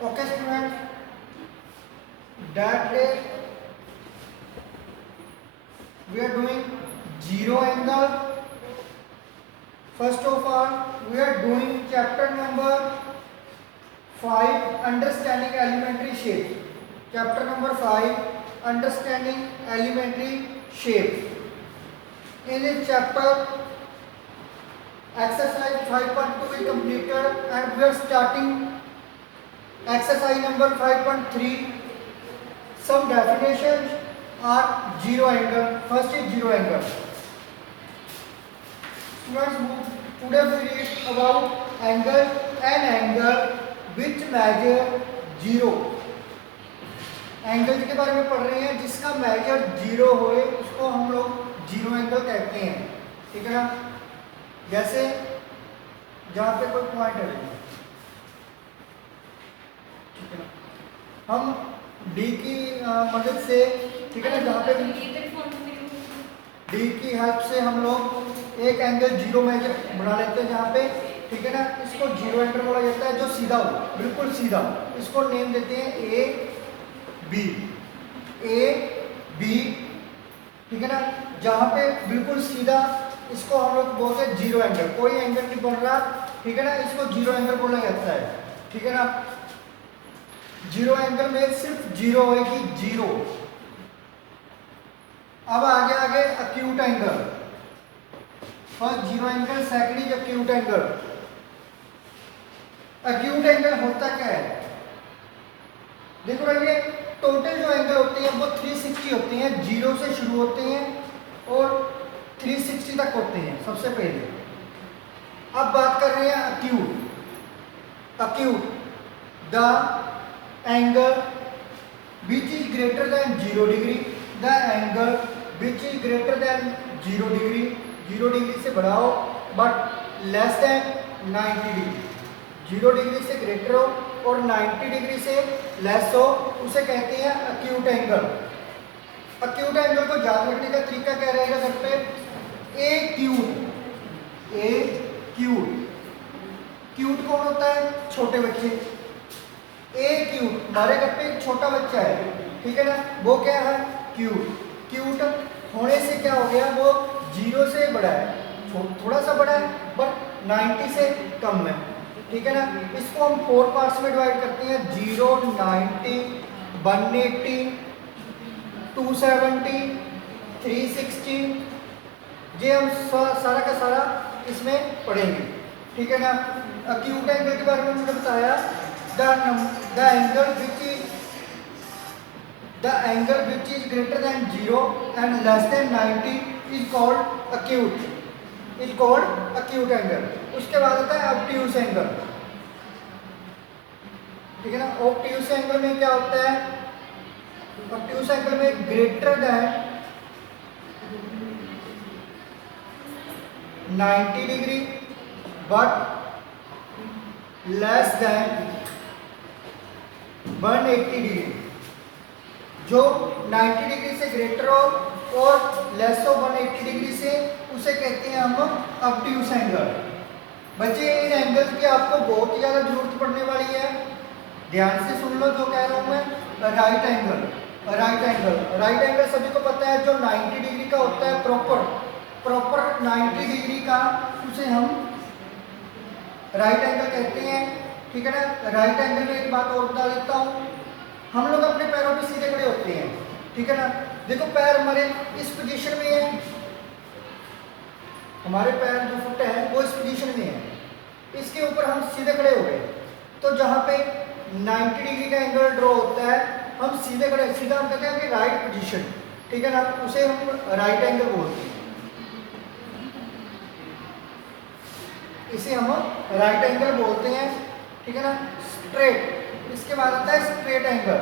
Okay students, that day we are doing zero angle. First of all, we are doing chapter number 5, understanding elementary shape. Chapter number 5, understanding elementary shape. In this chapter, exercise 5.2 is completed and we are starting exercise number 5.3. Some definitions are zero angle. First is zero angle. Students, today we read about angle, an angle which measure zero. Angle के बारे में पढ़ रहे हैं जिसका major zero होए उसको हम लोग जीरो एंगल कहते हैं, ठीक है ना। जैसे जहाँ पे कोई पॉइंट है, ठीक है ना, हम डी की मदद से, ठीक है ना, जहाँ पे डी की हेल्प से हम लोग एक एंगल जीरो मेजर बना लेते हैं जहाँ पे, ठीक है ना। इसको जीरो एंगल बोला जाता है जो सीधा हो, बिल्कुल सीधा। इसको नेम देते हैं ए बी, ठीक है ना। जहाँ पे बिल्कुल सीधा, इसको हम लोग बोलते हैं जीरो एंगल। कोई एंगल नहीं बन रहा, ठीक है ना, इसको जीरो एंगल बोला जाता है, ठीक है ना। जीरो एंगल में सिर्फ जीरो होगी, जीरो। अब आगे आगे acute angle. First zero angle, second is acute angle. Acute angle होता क्या है, देखो भाई, ये टोटल जो एंगल होते हैं वो 360 होते हैं। जीरो से शुरू होते हैं और 360 तक होते हैं सबसे पहले। अब बात कर रहे हैं acute. Acute, the angle which is greater then 0 degree, the angle which is greater then 0 degree, 0 degree से बड़ा हो but less than 90 degree. 0 degree से ग्रेटर हो और 90 डिग्री से लेस हो, उसे कहते हैं अक्यूट एंगल। अक्यूट एंगल को याद रखने का तरीका क्या रहेगा घर पे, ए क्यूट। ए क्यूट, क्यूट कौन होता है, छोटे बच्चे। ए क्यूट, हमारे घर पे एक छोटा बच्चा है, ठीक है ना, वो क्या है, क्यूट। क्यूट होने से क्या हो गया, वो 0 से बड़ा है, थोड़ा सा बड़ा है बट 90 से कम है, ठीक है ना। इसको हम 4 पार्ट्स में डिवाइड करते हैं, 0, 90, 180, 270, 360। ये हम सारा का सारा इसमें पढ़ेंगे, ठीक है ना। अक्यूट एंगल के बारे में मैंने बताया, the angle which is greater then 0 and less than 90 is called acute, is called acute angle. उसके बाद आता है ऑब्ट्यूस एंगल, ठीक है ना। ऑब्ट्यूस एंगल में क्या होता है, ऑब्ट्यूस एंगल में greater than 90 degree but less than 180 degree. जो 90 डिग्री से ग्रेटर हो और लेस हो 180 डिग्री से, उसे कहते हैं हम ऑब्ट्यूस एंगल। बच्चे, इन एंगल्स की आपको बहुत ही ज़्यादा जरूरत पड़ने वाली है, ध्यान से सुन लो जो कह रहा हूँ मैं। Right angle, right angle, right angle सभी को पता है, जो 90 डिग्री का होता है, प्रॉपर 90 डिग्री का, उसे हम राइट एंगल कहते हैं, ठीक है ना। राइट एंगल में एक बात और बता देता हूँ, हम लोग अपने पैरों पे सीधे खड़े होते हैं, ठीक है ना। देखो पैर हमारे इस पोजीशन में है, हमारे पैर जो फुट है वो इस पोजीशन में है, इसके ऊपर हम सीधे खड़े हो गए। तो जहाँ पे 90 डिग्री का एंगल ड्रॉ होता है, हम सीधे खड़े, सीधा हम कहते हैं कि राइट पोजीशन, ठीक है ना, उसे हम राइट एंगल बोलते हैं, इसे हम राइट एंगल बोलते हैं, ठीक है ना। स्ट्रेट, इसके बाद आता है स्ट्रेट एंगल।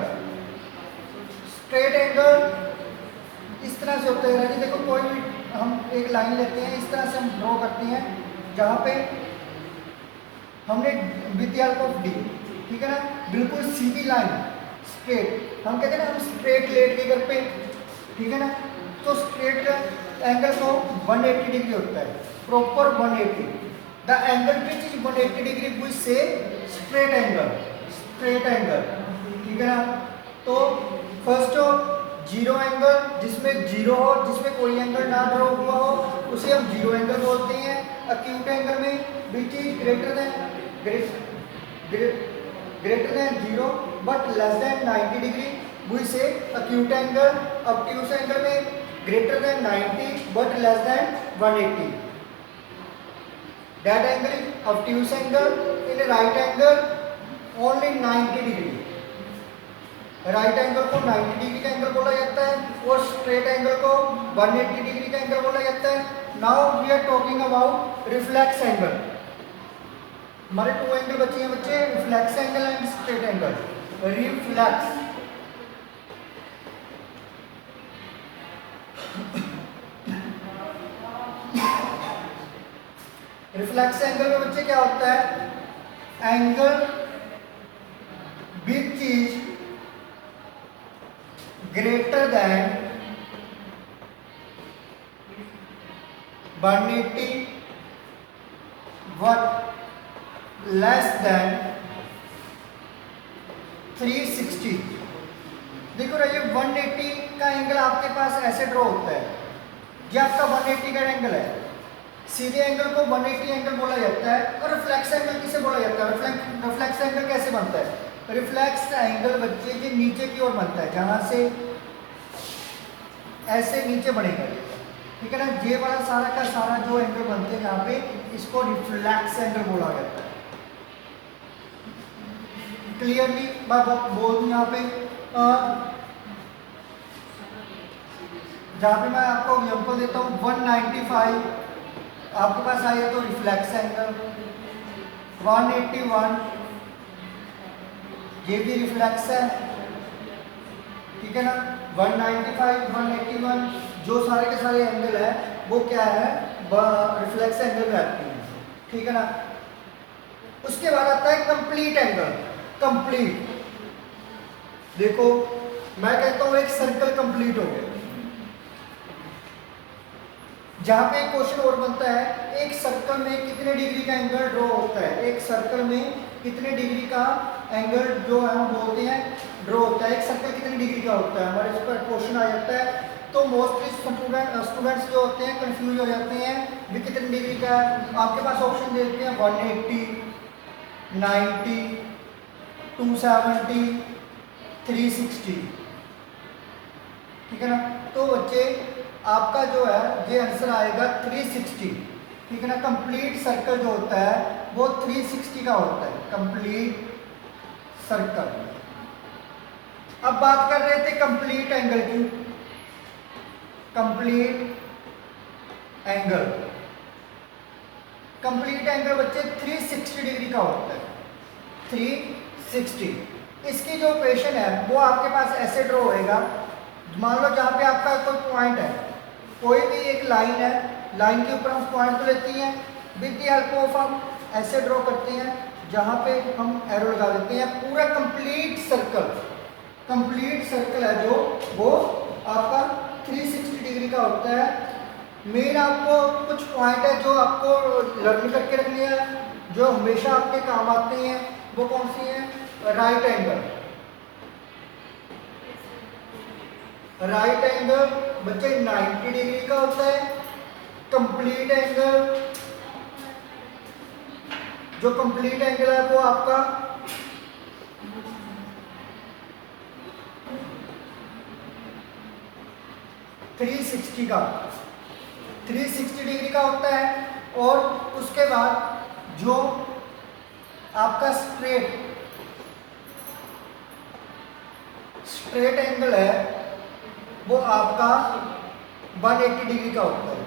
स्ट्रेट एंगल इस तरह से होता है ना, देखो कोई भी हम एक लाइन लेते हैं, इस तरह से हम ड्रॉ करते हैं, जहाँ पे हमने with the help of D, ठीक है ना, बिल्कुल सीधी लाइन, स्ट्रेट। हम कहते हैं ना, हम स्ट्रेट लेट के घर पे, ठीक है ना, तो स्ट्रेट एंगल को 180 डिग्री होता है, proper 180। The angle which is 180 degree we say straight angle, straight angle, ठीक है ना। तो फर्स्ट जीरो एंगल, जिसमें जीरो हो, जिसमें कोई एंगल ना ड्रॉ हुआ हो, उसे हम जीरो एंगल बोलते हैं। अक्यूट एंगल में which is greater than zero but less than 90 degree, we say acute angle. Obtuse angle में greater than 90 but less than 180, that angle is obtuse angle. In a right angle only 90 degree, right angle को 90 degree का angle बोला जाता है और straight angle को 180 degree का angle बोला जाता है। Now we are talking about reflex angle. हमारे टू एंगल बचे हैं बच्चे, reflex angle and straight angle. Reflex reflex angle में बच्चे क्या होता है, angle which is greater than 180 but less than 360। देखो ये 180 का एंगल आपके पास ऐसे ड्रॉ होता है, ये आपका 180 का एंगल है। सीधे एंगल को 180 एंगल बोला जाता है। और रिफ्लेक्स एंगल किसे बोला जाता है, रिफ्लेक्स एंगल कैसे बनता है, रिफ्लेक्स एंगल बच्चे के नीचे की ओर बनता है, जहां से ऐसे नीचे बढ़ेगा, ठीक है ना। ये वाला सारा का सारा जो एंगल बनते हैं यहाँ पे, इसको रिफ्लेक्स एंगल बोला जाता है। क्लियरली मैं बोल दूं यहाँ पे, जहाँ पे मैं आपको एग्जाम्पल देता हूँ 195 आपके पास आए तो रिफ्लेक्स एंगल, 181 ये भी रिफ्लेक्स है, ठीक है ना। 195 181 जो सारे के सारे एंगल है वो क्या है, रिफ्लेक्स एंगल में आती है, ठीक है ना। उसके बाद आता है कंप्लीट एंगल। कंप्लीट देखो मैं कहता हूं एक सर्कल कंप्लीट हो गया, जहां पे एक क्वेश्चन और बनता है, एक सर्कल में कितने डिग्री का एंगल ड्रॉ होता है, एक सर्कल में कितने डिग्री का एंगल जो है हम बोलते हैं ड्रॉ होता है, एक सर्कल कितने डिग्री का होता है, हमारे इस पर क्वेश्चन आ जाता है। तो मोस्टली स्टूडेंट्स जो होते हैं कंफ्यूज हो जाते हैं भी कितने डिग्री का है। आपके पास ऑप्शन देते हैं 180, 90, 270, 360, ठीक है ना। तो बच्चे आपका जो है ये आंसर आएगा 360, ठीक है ना। कंप्लीट सर्कल जो होता है वो 360 का होता है, कंप्लीट सर्कल। अब बात कर रहे थे कंप्लीट एंगल की। कंप्लीट एंगल, कंप्लीट एंगल बच्चे 360 डिग्री का होता है, 360। इसकी जो इक्वेशन है वो आपके पास ऐसे ड्रॉ होएगा, मान लो जहाँ पे आपका कोई पॉइंट है, कोई भी एक लाइन है, लाइन के ऊपर हम पॉइंट तो लेते हैं, विद द हेल्प ऑफ हम ऐसे ड्रॉ करते हैं, जहाँ पे हम एरो लगा देते हैं। पूरा कंप्लीट सर्कल है जो वो आपका 360 डिग्री का होता है। मेन आपको कुछ पॉइंट है जो आपको लर्न करके रखनी है, जो हमेशा आपके काम आते हैं, वो कौन सी है, राइट एंगल। राइट एंगल बच्चे 90 डिग्री का होता है। कंप्लीट एंगल, जो कंप्लीट एंगल है वो आपका 360 का 360 डिग्री का होता है। और उसके बाद जो आपका स्ट्रेट एंगल है वो आपका 180 डिग्री का होता है,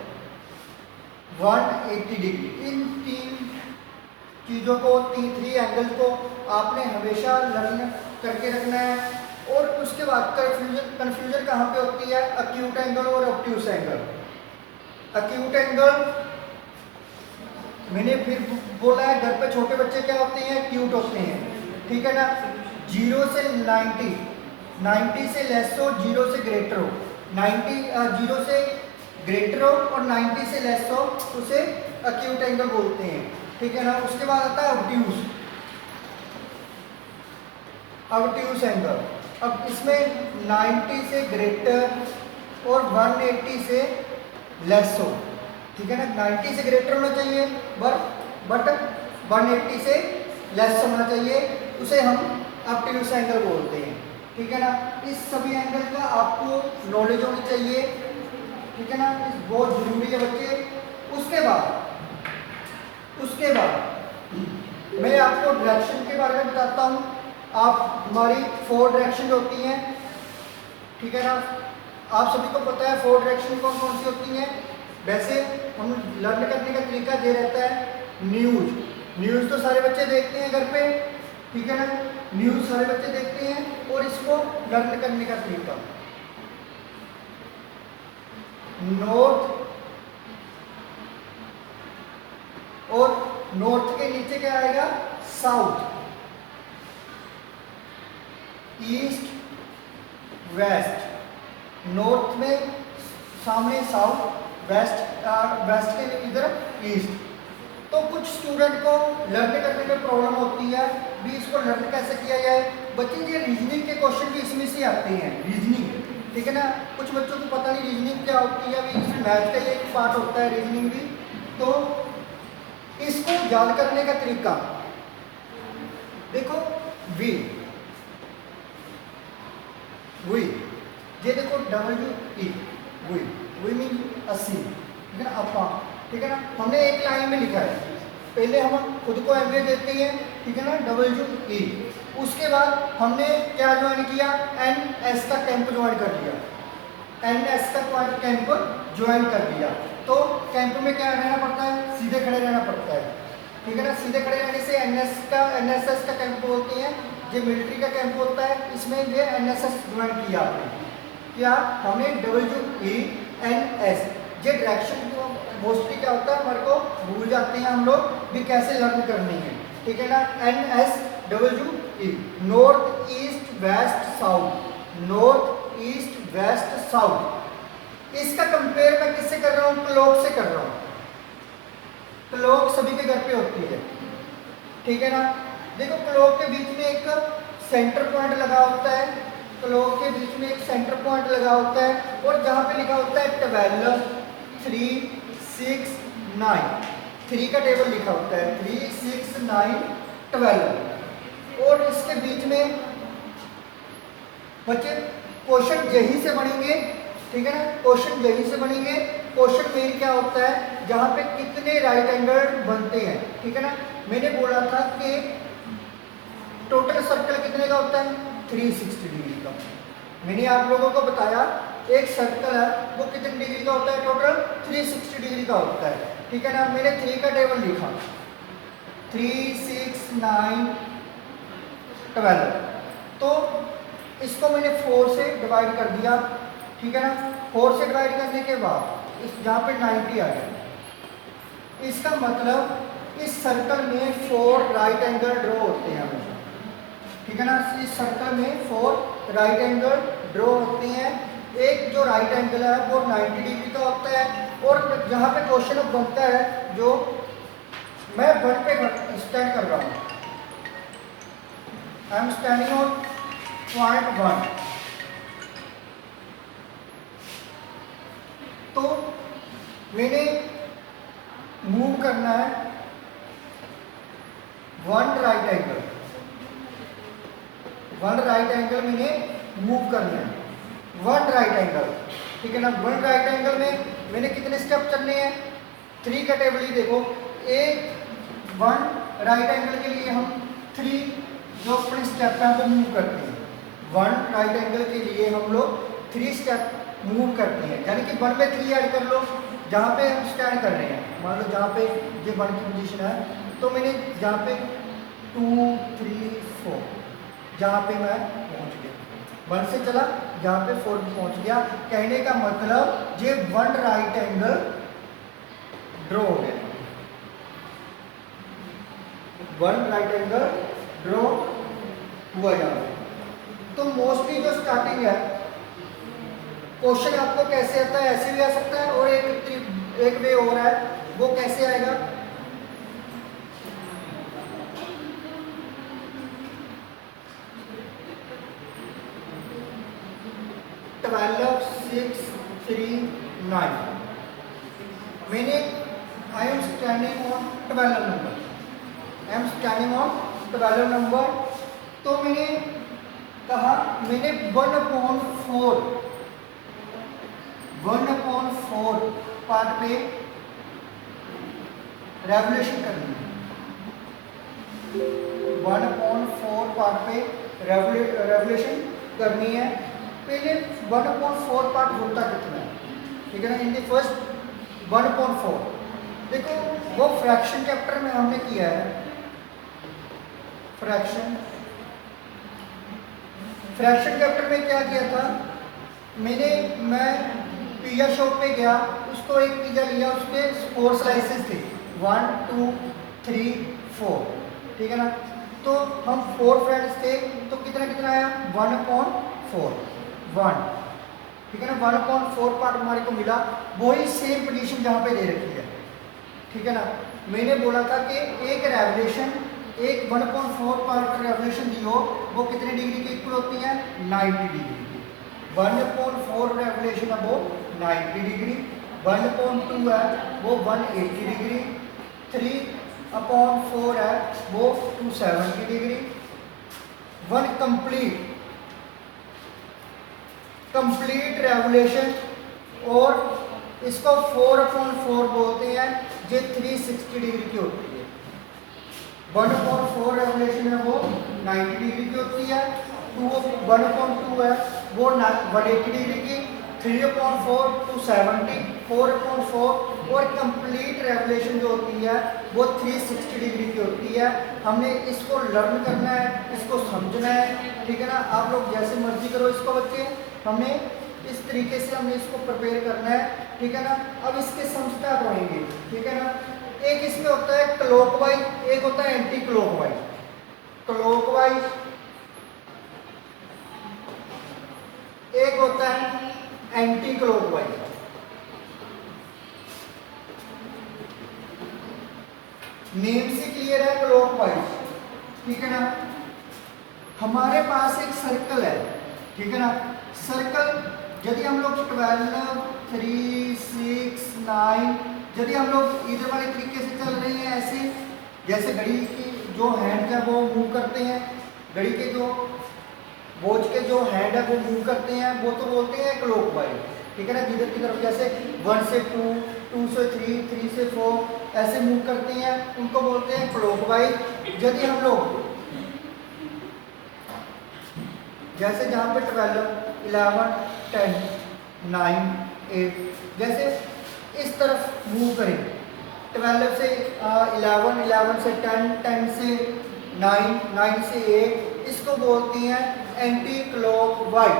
180 डिग्री। इन तीन चीज़ों को, थ्री एंगल को आपने हमेशा लर्न करके रखना है। और उसके बाद कंफ्यूजन कहाँ पे होती है, अक्यूट एंगल और ऑब्ट्यूस एंगल। अक्यूट एंगल मैंने फिर बोला है, घर पे छोटे बच्चे क्या होते हैं, क्यूट होते हैं, ठीक है ना। 0 से 90, 90 से लेस हो, 0 से ग्रेटर हो, 0 से ग्रेटर हो और 90 से लेस हो, उसे अक्यूट एंगल बोलते हैं, ठीक है ना। उसके बाद आता है ऑब्ट्यूस। Obtuse angle. अब इसमें 90 से ग्रेटर और 180 से लेस हो, ठीक है ना। 90 से ग्रेटर होना चाहिए बट 180 से लेस होना चाहिए, उसे हम ऑब्ट्यूज एंगल बोलते हैं, ठीक है ना। इस सभी एंगल का आपको नॉलेज होनी चाहिए, ठीक है ना, बहुत जरूरी है बच्चे। उसके बाद मैं आपको डायरेक्शन के बारे में बताता हूँ। आप हमारी 4 डायरेक्शन होती हैं, ठीक है ना। आप सभी को पता है 4 डायरेक्शन कौन कौन सी होती हैं। वैसे हम लर्न करने का तरीका ये रहता है। न्यूज़ तो सारे बच्चे देखते हैं घर पे, ठीक है ना। न्यूज़ सारे बच्चे देखते हैं। और इसको लर्न करने का तरीका, नॉर्थ, और नॉर्थ के नीचे क्या आएगा, साउथ, ईस्ट, वेस्ट। नॉर्थ में सामने साउथ, वेस्ट के इधर ईस्ट। तो कुछ स्टूडेंट को लर्न करने में प्रॉब्लम होती है भी, इसको लर्न कैसे किया जाए। बच्चे ये रीजनिंग के क्वेश्चन भी इसमें से आते हैं, रीजनिंग, ठीक है ना। कुछ बच्चों को पता नहीं रीजनिंग क्या होती है, अभी इसमें मैथ का ही एक पार्ट होता है रीजनिंग भी। तो इसको याद करने का तरीका देखो, वी, ये देखो WE, वी मीन 80, ठीक है ना, अपा, ठीक है ना। हमने एक लाइन में लिखा है, पहले हम खुद को एवरेज देते हैं, ठीक है ना, WE। उसके बाद हमने क्या ज्वाइन किया, NS का कैंप ज्वाइन कर लिया, NS का कैंप ज्वाइन कर लिया। तो कैंप में क्या रहना पड़ता है, सीधे खड़े रहना पड़ता है, ठीक है ना। सीधे खड़े रहने से NSS का कैंप बोलते हैं। ये मिलिट्री का कैंप होता है, इसमें ये NSS ज्वाइन किया आपने, क्या हमने WENS। ये डायरेक्शन मोस्टली क्या होता है, हमारे को भूल जाते हैं हम लोग भी कैसे लर्न करनी है, ठीक है ना। NSWE, north east west south, north east west south. इसका कंपेयर मैं किससे कर रहा हूँ, क्लॉक से कर रहा हूँ। क्लॉक सभी के घर पे होती है, ठीक है ना। देखो क्लॉक के बीच में एक सेंटर पॉइंट लगा होता है, क्लॉक के बीच में एक सेंटर पॉइंट लगा होता है, और जहाँ पे लिखा होता है 12, 3, 6, 9, 3 का टेबल लिखा होता है, 3, 6, 9, 12। और इसके बीच में बच्चे क्वेश्चन यही से बनेंगे, ठीक है ना, क्वेश्चन यही से बनेंगे। क्वेश्चन में क्या होता है, जहाँ पे कितने राइट एंगल बनते हैं, ठीक है ना। मैंने बोला था कि टोटल सर्कल कितने का होता है, 360 डिग्री का। मैंने आप लोगों को बताया एक सर्कल है वो कितने डिग्री का होता है, टोटल 360 डिग्री का होता है, ठीक है ना। मैंने 3 का टेबल लिखा, 3, 6, 9, 12। तो इसको मैंने 4 से डिवाइड कर दिया, ठीक है ना। 4 से डिवाइड करने के बाद इस जहाँ पे 90 आ गया, इसका मतलब इस सर्कल में 4 राइट एंगल ड्रॉ होते हैं हमेशा, ठीक है ना। इस सर्कल में 4 राइट एंगल ड्रॉ होते हैं। एक जो राइट एंगल है वो 90 डिग्री का होता है। और जहाँ पे क्वेश्चन अब बनता है, जो मैं 1 पे स्टैंड कर रहा हूँ, I am standing on point 1। तो मैंने मूव करना है 1 राइट एंगल, 1 राइट एंगल मैंने मूव करना है, 1 राइट एंगल, ठीक है ना। 1 राइट एंगल में मैंने कितने स्टेप चलने हैं, 3 का टेबल ही देखो। एक 1 राइट एंगल के लिए हम 3 जो अपने स्टेप है वो मूव करते हैं। 1 राइट एंगल के लिए हम लोग 3 स्टेप मूव करते हैं, यानी कि 1 में 3 ऐड कर लो। जहाँ पे हम स्टैंड कर रहे हैं, मान लो जहाँ पे ये 1 की पोजीशन है, तो मैंने जहाँ पे 2, 3, 4 जहाँ पे मैं पहुँच गया, 1 से चला जहाँ पे 4 पे पहुँच गया। कहने का मतलब ये 1 राइट एंगल ड्रॉ हो गया, 1 राइट एंगल ड्रॉ हुआ यहाँ पे। तो मोस्टली जो स्टार्टिंग है, क्वेश्चन आपको कैसे आता है, ऐसे भी आ सकता है, और एक वे और है, वो कैसे आएगा, 12 6 3 9। मैंने I am standing on 12 number, I am standing on 12 number. तो मैंने कहा मैंने 1/4 पार्ट पे रेवोल्यूशन करनी है। 1/4 पार्ट पे रेवोल्यूशन करनी है। पहले 1/4 पार्ट होता कितना है, ठीक है ना। इन द फर्स्ट 1/4 देखो वो फ्रैक्शन चैप्टर में हमने किया है। फ्रैक्शन चैप्टर में क्या किया था, मैं पिज़्ज़ा शॉप पे गया, उसको एक पिज़्ज़ा लिया, उसके 4 स्लाइसेस थे, 1 2 3 4, ठीक है ना। तो हम 4 फ्रेंड्स थे, तो कितना आया 1/4 1, ठीक है ना। 1/4 पार्ट हमारे को मिला, वही सेम पोजीशन जहाँ पे दे रखी है, ठीक है ना। मैंने बोला था कि एक रेवोल्यूशन, एक 1/4 पार्ट रेवोल्यूशन दी हो, वो कितने डिग्री की इक्वल होती है, 90 डिग्री की। 1/4 रेवोल्यूशन है वो 90 डिग्री, 1/2 है वो 180 डिग्री, 3/4 है वो 270 डिग्री। 1 कंप्लीट रेवोल्यूशन, और इसको 4/4 बोलते हैं, जो 360 डिग्री की होती है। 1/4 रेवोल्यूशन है वो 90 डिग्री की होती है, 1/2 है वो 180 डिग्री की, 3/4 270, 4/4 और कंप्लीट रेवोल्यूशन जो होती है वो 360 डिग्री की होती है। हमने इसको लर्न करना है, इसको समझना है, ठीक है ना। आप लोग जैसे मर्जी करो इसको बच्चे, हमने इस तरीके से हमने इसको प्रिपेयर करना है, ठीक है ना। अब इसके सम स्टार्ट होंगे, ठीक है ना। एक इसमें होता है क्लॉकवाइज, एक होता है एंटी क्लॉकवाइज। क्लॉकवाइज एक होता है एंटी क्लॉकवाइज। नेम से क्लियर है क्लॉकवाइज, ठीक है ना। हमारे पास एक सर्कल है, ठीक है ना। सर्कल यदि हम लोग 12 3 6 9, यदि हम लोग इधर वाले तरीके से चल रहे हैं, ऐसे जैसे घड़ी की जो हैंड है वो मूव करते हैं, घड़ी के जो वॉच के जो हैंड है वो मूव करते हैं, वो तो बोलते हैं क्लॉकवाइज, ठीक है ना। जिधर की तरफ जैसे 1 से 2, 2 से 3, 3 से 4 ऐसे मूव करते हैं, उनको बोलते हैं क्लॉकवाइज। यदि हम लोग जैसे जहाँ पे 12 11 10 9 8 जैसे इस तरफ मूव करें, 12 से 11 11 से 10 10 से 9 9 से 8, इसको बोलते हैं एंटी क्लॉकवाइज,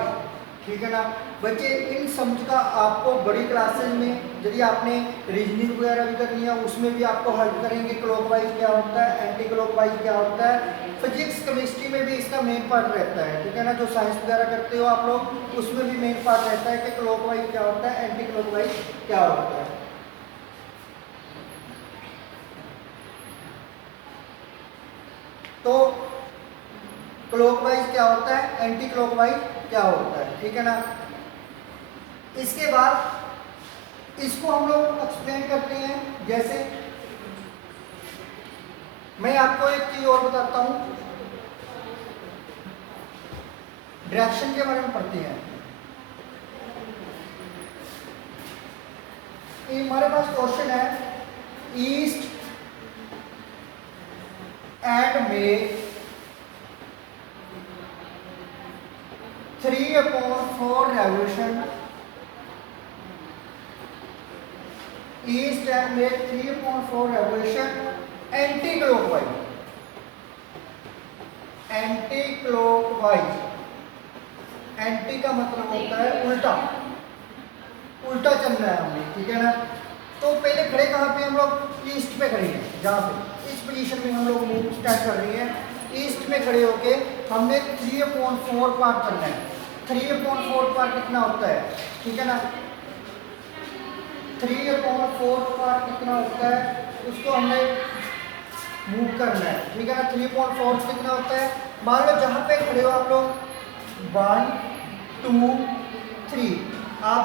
ठीक है ना। बच्चे इन समझ का आपको बड़ी क्लासेस में यदि आपने रीजनिंग वगैरह भी करनी है, उसमें भी आपको हेल्प करेंगे। क्लॉकवाइज क्या होता है, एंटी क्लॉकवाइज क्या होता है, फिजिक्स केमिस्ट्री में भी इसका मेन पार्ट रहता है, ठीक है ना। जो साइंस वगैरह करते हो आप लोग, उसमें भी मेन पार्ट रहता है कि क्लॉकवाइज क्या होता है, एंटी क्लॉकवाइज क्या होता है। तो क्लॉकवाइज क्या होता है, एंटी क्लॉकवाइज क्या होता है, ठीक है ना। इसके बाद इसको हम लोग एक्सप्लेन करते हैं। जैसे मैं आपको एक चीज और बताता हूं, डायरेक्शन के बारे में पढ़ते हैं। ये हमारे पास क्वेश्चन है, ईस्ट एंड में 3/4 रेवोल्यूशन, ईस्ट एंड में 3/4 revolution anti clockwise. Anti clockwise, anti का मतलब होता है उल्टा, उल्टा चलना है हमें, ठीक है ना। तो पहले खड़े कहाँ पे हम लोग, ईस्ट पे खड़े हैं, जहाँ पे इस पोजीशन में हम लोग मूव स्टार्ट कर रहे हैं। ईस्ट में खड़े होके हमने 3/4 पार्ट करना है। 3/4 पार्ट कितना होता है, ठीक है ना। 3/4 पार्ट कितना होता है, उसको हमने मूव करना है, ठीक है ना। 3/4 कितना होता है, मान लो जहाँ पे खड़े हो आप लोग 1 2 3। आप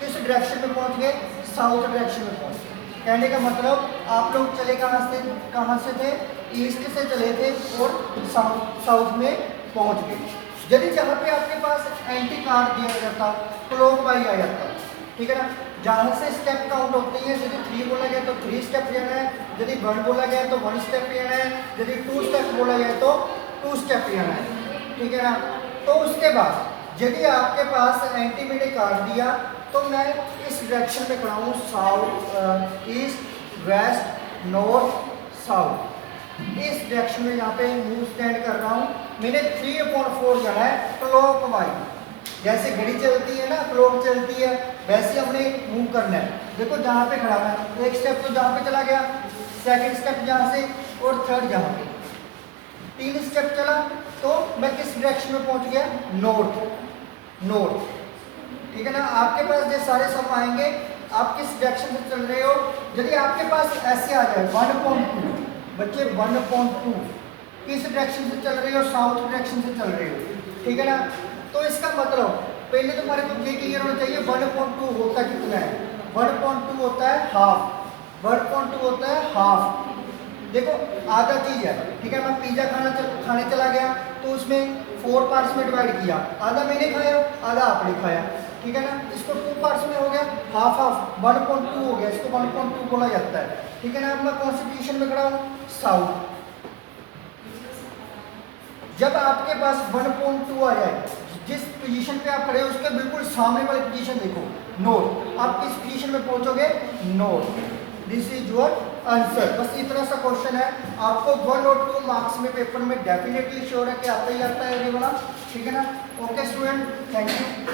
किस डायरेक्शन में पहुंच गए? साउथ डायरेक्शन में पहुंच गए। कहने का मतलब आप लोग चले कहाँ से थे? ईस्ट से चले थे और साउथ में पहुंच गए। यदि जहाँ पे आपके पास एंटी कार्ड दिया जाता, क्लॉक वाइज आ जाता, ठीक है ना, जहाँ से स्टेप काउंट होते हैं, यदि 3 बोला गया तो 3 स्टेप जाना है, यदि 1 बोला गया तो 1 स्टेप जाना है, यदि 2 स्टेप बोला गया तो 2 स्टेप जाना है, ठीक है ना। तो उसके बाद यदि आपके पास एंटी मैंने कार्ड दिया तो मैं इस डायरेक्शन में खड़ा हूँ, south east west north south, इस डायरेक्शन में यहाँ पे मूव स्टैंड कर रहा हूँ। मैंने 3/4 जाना है क्लॉक वाइज। जैसे घड़ी चलती है ना, क्लॉक चलती है, वैसे हमने मूव करना है। देखो जहाँ पे खड़ा है, एक स्टेप तो जहाँ पे चला गया, सेकंड स्टेप जहाँ से, और थर्ड जहाँ पे, 3 स्टेप चला तो मैं किस डायरेक्शन में पहुँच गया? नॉर्थ, ठीक है ना। आपके पास ये सारे सम आएंगे, आप किस डायरेक्शन से चल रहे हो। यदि आपके पास ऐसे आ जाए 1/2, बच्चे 1/2 किस डायरेक्शन से चल रहे हो? साउथ डायरेक्शन से चल रहे हो, ठीक है ना। तो इसका मतलब पहले तो हमारे को ये क्लियर होना चाहिए 1/2 होता कितना है? 1/2 होता है हाफ, 1/2 होता है हाफ। देखो आधा चीज है, ठीक है, मैं पिज्जा खाने चला गया तो उसमें 4 पार्ट्स में डिवाइड किया, आधा मैंने खाया आधा आपने खाया, ठीक है ना। इसको 2 पार्ट्स में हो गया, हाफ हाफ, 1/2 हो गया, इसको 1/2 बोला जाता है, ठीक है ना। अब मैं कौन सी पोजीशन में खड़ा हूँ? साउथ। जब आपके पास 1/2 आ जाए, जिस पोजीशन पे आप खड़े हो उसके बिल्कुल सामने वाली पोजीशन देखो, नॉर्थ। आप किस पोजीशन में पहुंचोगे? North. This is your answer. बस इतना सा क्वेश्चन है, आपको 1 और 2 मार्क्स में पेपर में डेफिनेटली श्योर है कि आता ही आता है ये वाला, ठीक है ना। Okay student, thank you.